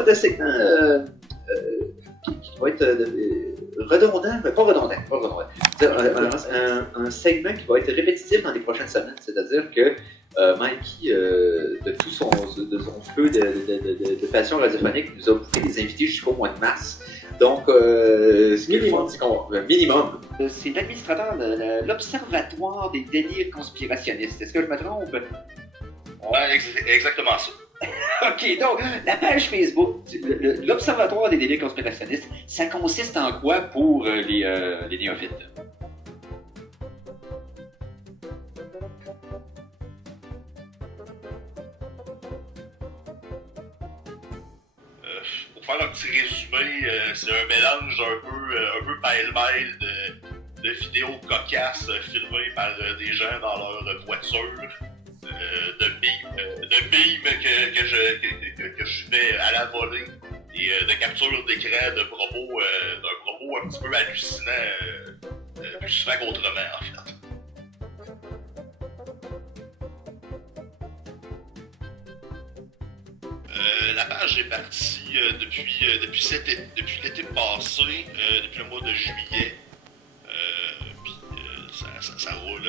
de segment qui va être redondant, mais pas redondant. Un segment qui va être répétitif dans les prochaines semaines, c'est-à-dire que Mikey, de tout son feu de passion radiophonique, nous a bouqué des invités jusqu'au mois de mars. Donc, minimum. C'est l'administrateur de l'Observatoire des délires conspirationnistes. Est-ce que je me trompe? Ouais, exactement ça. OK, donc, la page Facebook, l'Observatoire des délires conspirationnistes, ça consiste en quoi pour les néophytes? Pour faire un petit résumé, c'est un mélange un peu pêle-mêle de vidéos cocasses filmées par des gens dans leur voiture, de mimes que je fais à la volée et de captures d'écran d'un propos un petit peu hallucinant, plus souvent qu'autrement en fait. La page est partie depuis l'été passé, depuis le mois de juillet.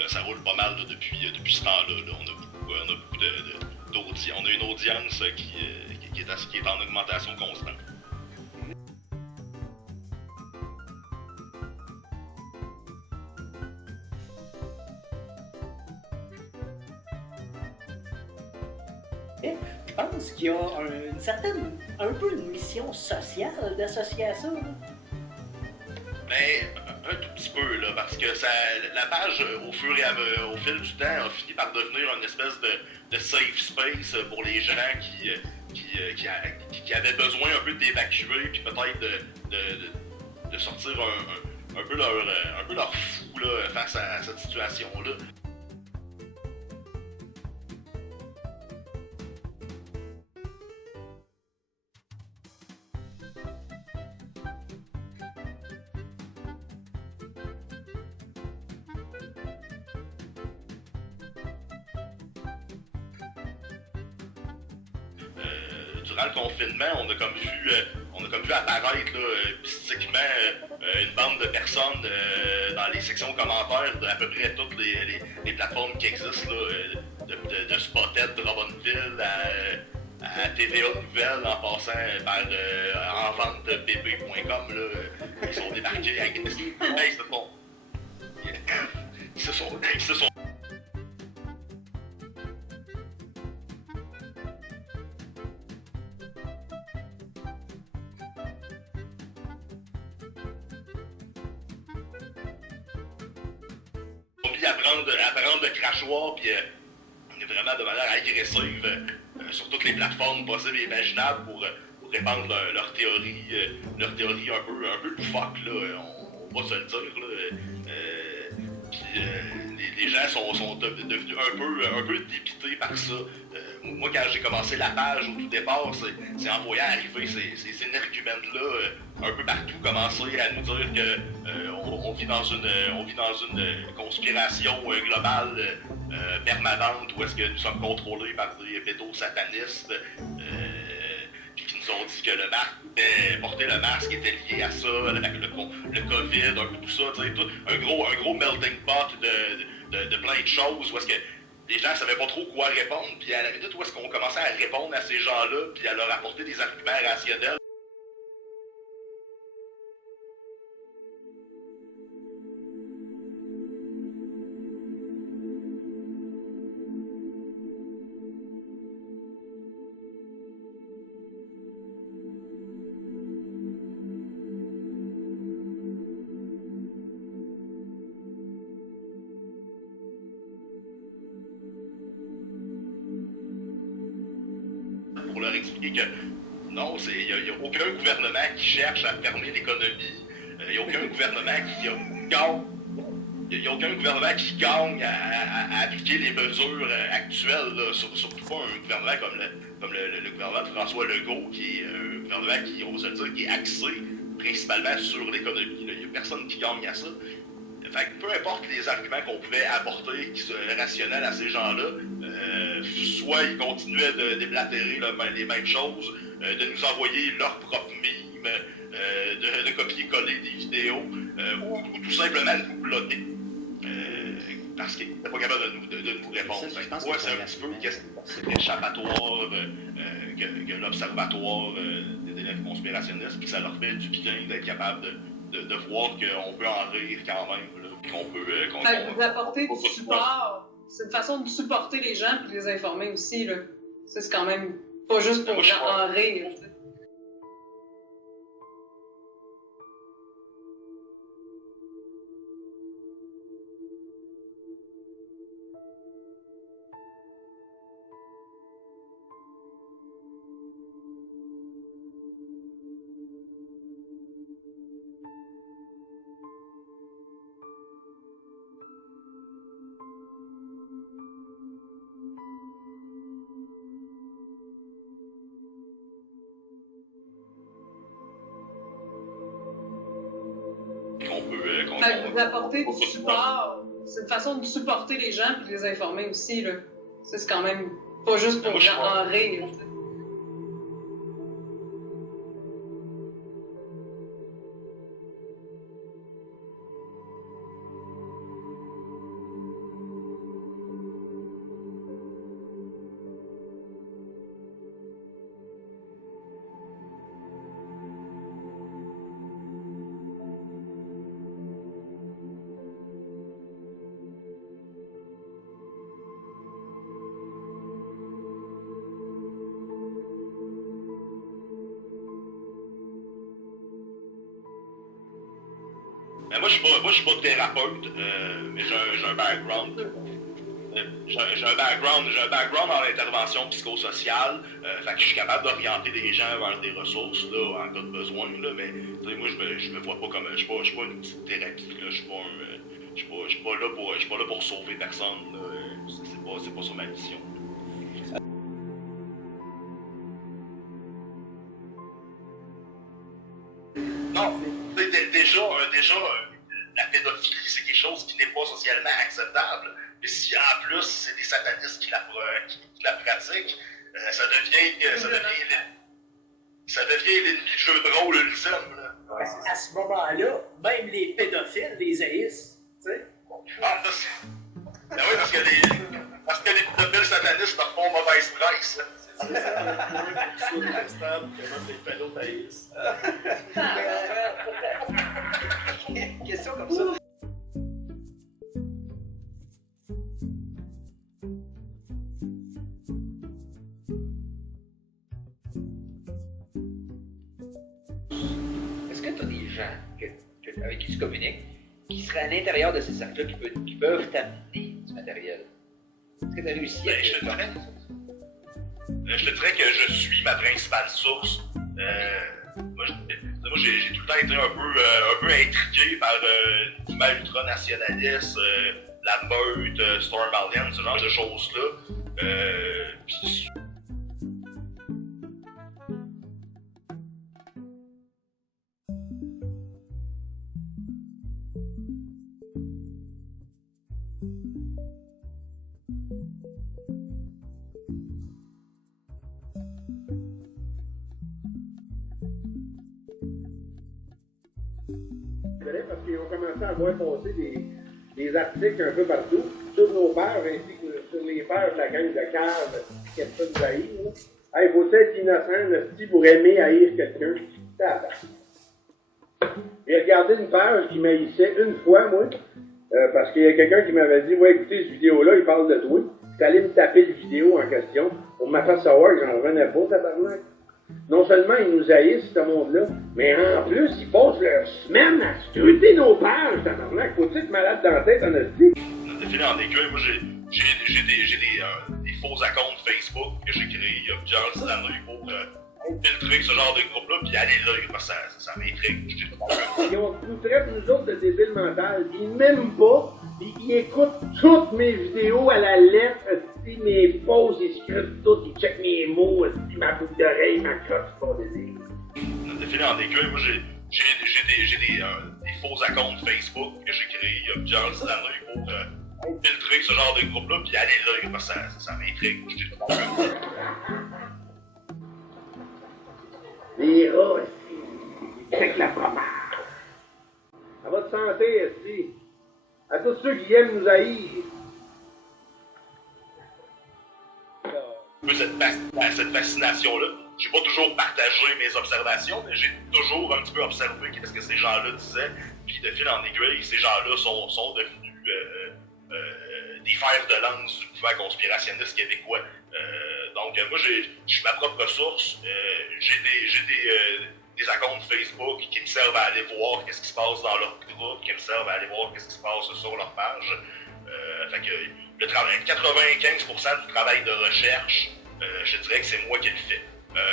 Ça roule pas mal là, depuis ce temps-là. Là. On a beaucoup d'audience. On a une audience qui est en augmentation constante. Je pense qu'il y a un peu une mission sociale d'associer à ça. Là. Mais un tout petit peu, là, parce que la page, au fil du temps, a fini par devenir une espèce de safe space pour les gens qui avaient besoin un peu d'évacuer, puis peut-être de sortir un peu leur fou là, face à cette situation-là. Durant le confinement, on a comme vu apparaître là, mystiquement une bande de personnes dans les sections commentaires d'à peu près toutes les plateformes qui existent, là, de Spotted, de Robinville à TVA Nouvelles, en passant par enventebb.com, ils sont débarqués avec des ils se sont à prendre le crachoir, puis on est vraiment de manière agressive sur toutes les plateformes possibles et imaginables pour répandre leur théorie un peu loufoque, là, on va se le dire, là. Les gens sont devenus un peu dépités par ça. Moi, quand j'ai commencé la page au tout départ, c'est en voyant arriver ces énergumènes-là un peu partout commencer à nous dire que on vit dans une conspiration globale permanente où est-ce que nous sommes contrôlés par des pédosatanistes puis qui nous ont dit que porter le masque était lié à ça, le COVID, un peu tout ça, tout, un gros melting pot de plein de choses où est-ce que les gens ne savaient pas trop quoi répondre, puis à la minute où est-ce qu'on commençait à répondre à ces gens-là, puis à leur apporter des arguments rationnels. Pour leur expliquer que non, il n'y a aucun gouvernement qui cherche à fermer l'économie, il n'y a aucun gouvernement qui gagne à appliquer les mesures actuelles, là, surtout pas un gouvernement comme le gouvernement de François Legault, qui est un gouvernement qui, on va se le dire, qui est axé principalement sur l'économie. Il n'y a personne qui gagne à ça. Fait que peu importe les arguments qu'on pouvait apporter qui seraient rationnels à ces gens-là, soit ils continuaient de déblatérer les mêmes choses, de nous envoyer leur propre mime, de copier-coller des vidéos, ou tout simplement de nous bloquer. Parce qu'ils n'étaient pas capables de nous répondre. Moi, c'est un petit peu une question d'échappatoire que l'observatoire des élèves conspirationnistes, puis ça leur fait du bien d'être capable de voir qu'on peut en rire quand même, là, qu'on peut... vous apporter du support. C'est une façon de supporter les gens et de les informer aussi, là. Ça, c'est quand même pas juste pour en rire. Vous apporter du support. C'est une façon de supporter les gens et de les informer aussi, là. Ça, c'est quand même pas juste pour en rire. Moi, je suis pas thérapeute, mais j'ai un background. J'ai un background dans l'intervention psychosociale, fait que je suis capable d'orienter les gens vers des ressources là, en cas de besoin, là, mais moi je me vois pas comme je suis pas une petite thérapie, là, je suis pas là pour sauver personne, là, c'est pas ça ma mission. Non, déjà la pédophilie, c'est quelque chose qui n'est pas socialement acceptable. Mais si en plus c'est des satanistes qui la pratiquent, ça devient l'ennemi de jeu de rôle ultime. Là. Ouais, à ce moment-là, même les pédophiles les haïssent, tu sais. Ah, ben oui, parce que les pédophiles satanistes leur font mauvaise presse. Sur l'instant, que même les pédos haïssent. Question comme ça. Est-ce que tu as des gens avec qui tu communiques qui seraient à l'intérieur de ces cercles-là qui peuvent t'amener du matériel? Est-ce que tu as réussi à je te dirais que je suis ma principale source. Moi, j'ai tout le temps été un peu intrigué par l'image ultranationaliste, la meute, Storm Alliance, ce genre de choses-là. Puis, parce qu'ils ont commencé à voir passer des articles un peu partout, sur nos pages, ainsi que sur les pages de la gang de cave qui aiment ça nous haïr. Hey, faut être innocent, pour aimer haïr quelqu'un. J'ai regardé une page qui m'haïssait une fois, moi, parce qu'il y a quelqu'un qui m'avait dit, ouais, écoutez, cette vidéo-là, il parle de toi. J'étais allé me taper la vidéo en question pour me faire savoir que j'en revenais pas, tabarnak. Non seulement ils nous haïssent, ce monde-là, mais en plus, ils passent leur semaine à scruter nos pages, tabarnak. Faut-tu être malade dans la tête, en esti? On a défilé en écueil. Moi, j'ai des faux accounts Facebook que j'ai créés il y a plusieurs années pour filtrer ce genre de groupe-là, puis aller là, parce que ça m'intrigue. Ils nous traitent, nous autres, de débiles mentales. Ils m'aiment pas. Ils écoutent toutes mes vidéos à la lettre, mes pauses, ils scrutent tout, ils checkent mes mots, ma boucle d'oreille, ma crotte, c'est pas désir. On a défilé en écueil. Moi, j'ai des faux accounts Facebook que j'ai créés il y a plusieurs années pour filtrer ce genre de groupe-là, puis aller là, parce que ça m'intrigue. Les rats aussi. Avec la fromage. À votre santé, aussi. À tous ceux qui aiment nous haïr. Un peu cette fascination-là. J'ai pas toujours partagé mes observations, mais j'ai toujours un petit peu observé qu'est-ce que ces gens-là disaient. Puis de fil en aiguille, ces gens-là sont devenus des fers de lance du mouvement conspirationniste québécois. Donc moi, je suis ma propre source. J'ai des comptes Facebook qui me servent à aller voir qu'est-ce qui se passe dans leur groupe, qui me servent à aller voir qu'est-ce qui se passe sur leur page. Fait que le travail, 95% du travail de recherche, je dirais que c'est moi qui le fais.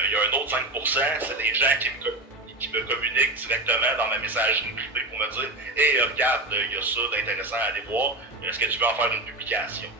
Il y a un autre 5%, c'est des gens qui me communiquent directement dans ma messagerie privée pour me dire « Hey, regarde, il y a ça d'intéressant à aller voir, est-ce que tu veux en faire une publication? »